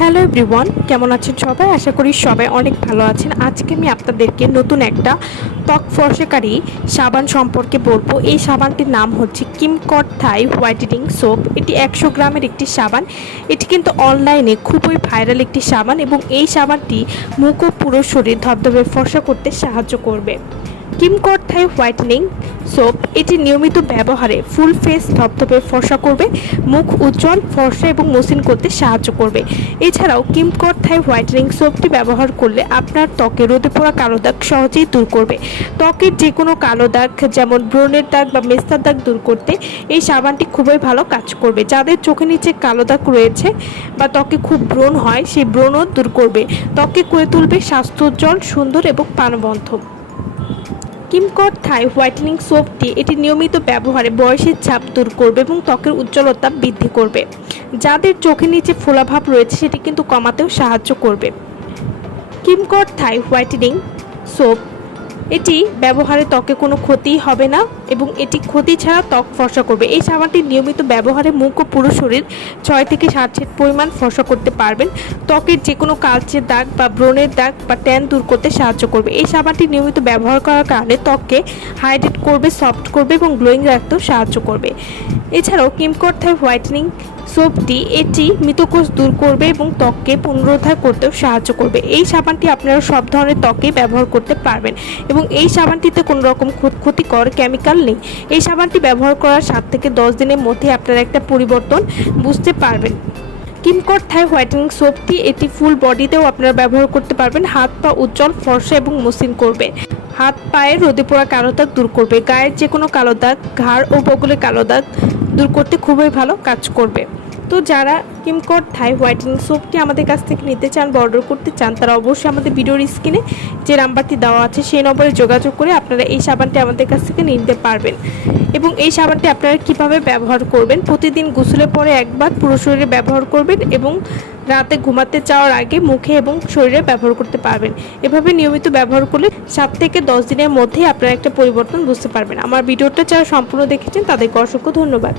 Hello everyone, কেমন আছেন সবাই? আশা করি সবাই অনেক ভালো আছেন। আজকে আমি আপনাদেরকে নতুন একটা ত্বক ফর্সকারী সাবান সম্পর্কে বলব। এই সাবানটির নাম হচ্ছে কিমকট থাই হোয়াইটেনিং সোপ। এটি একশো গ্রামের একটি সাবান। এটি কিন্তু অনলাইনে খুবই ভাইরাল একটি সাবান এবং এই সাবানটি মুখ ও পুরো শরীর ধবধবে ফর্সা করতে সাহায্য করবে। কিমকট থাই হোয়াইটনিং সোপ এটি নিয়মিত ব্যবহারে ফুল ফেস ধপধপে ফর্সা করবে, মুখ উজ্জ্বল, ফর্সা এবং মসৃণ করতে সাহায্য করবে। এছাড়াও কিমকট থাই হোয়াইটনিং সোপটি ব্যবহার করলে আপনার ত্বকে রোদে পড়া কালো দাগ সহজেই দূর করবে। ত্বকের যে কোনো কালো দাগ, যেমন ব্রণের দাগ বা মেস্তার দাগ দূর করতে এই সাবানটি খুবই ভালো কাজ করবে। যাদের চোখের নিচে কালো দাগ রয়েছে বা ত্বকে খুব ব্রণ হয়, সেই ব্রণও দূর করবে। ত্বকে করে তুলবে স্বাস্থ্যোজ্জ্বল, সুন্দর এবং প্রাণবন্ধ কিমকট থাই হোয়াইটনিং সোপটি এটি নিয়মিত ব্যবহারে বয়সের ছাপ দূর করবে এবং ত্বকের উজ্জ্বলতা বৃদ্ধি করবে। যাদের চোখের নিচে ফোলাভাব রয়েছে, সেটি কিন্তু কমাতেও সাহায্য করবে। কিমকট থাই হোয়াইটনিং সোপ এটি ব্যবহারে ত্বকে কোনো ক্ষতি হবে না এবং এটি ক্ষতি ছাড়া ত্বক ফর্সা করবে। এই সাবানটি নিয়মিত ব্যবহারে মুখ ও পুরো শরীর ছয় থেকে সাত সেট পরিমাণ ফর্সা করতে পারবেন। ত্বকের যে কোনো কালচে দাগ বা ব্রণের দাগ বা ট্যান দূর করতে সাহায্য করবে। এই সাবানটি নিয়মিত ব্যবহার করার কারণে ত্বককে হাইড্রেট করবে, সফট করবে এবং গ্লোয়িং রাখতেও সাহায্য করবে। এছাড়াও কিমকট থাই হোয়াইটেনিং সোপটি এটি মৃতকোষ দূর করবে এবং ত্বককে পুনরুদ্ধার করতেও সাহায্য করবে। এই সাবানটি আপনারা সব ধরনের ত্বকে ব্যবহার করতে পারবেন এবং এই সাবানটিতে কোনো রকম ক্ষত- ক্ষতিকর কেমিক্যাল নেই। এই সাবানটি ব্যবহার করার সাত থেকে দশ দিনের মধ্যে আপনারা একটা পরিবর্তন বুঝতে পারবেন। কিমকট থাই হোয়াইটেনিং সোপটি এটি ফুল বডিতেও আপনারা ব্যবহার করতে পারবেন। হাত পা উজ্জ্বল, ফর্সা এবং মসৃণ করবে। হাত পায়ে রোদে পোড়া কালো দাগ দূর করবে। গায়ের যে কোনো কালো দাগ, ঘাড় ও বগলে কালো দাগ দূর করতে খুবই ভালো কাজ করবে। তো যারা কিমকট থাই হোয়াইটেনিং সোপটি আমাদের কাছ থেকে নিতে চান বা অর্ডার করতে চান, তারা অবশ্যই আমাদের ভিডিওর স্ক্রিনে যে নাম্বারটি দেওয়া আছে, সেই নম্বরে যোগাযোগ করে আপনারা এই সাবানটি আমাদের কাছ থেকে নিতে পারবেন। এবং এই সাবানটি আপনারা কীভাবে ব্যবহার করবেন? প্রতিদিন গোসলের পরে একবার পুরো শরীরে ব্যবহার করবেন এবং রাতে ঘুমাতে যাওয়ার আগে মুখে এবং শরীরে ব্যবহার করতে পারবেন। এভাবে নিয়মিত ব্যবহার করলে সাত থেকে দশ দিনের মধ্যেই আপনারা একটা পরিবর্তন বুঝতে পারবেন। আমার ভিডিওটা যারা সম্পূর্ণ দেখেছেন, তাদেরকে অসংখ্য ধন্যবাদ।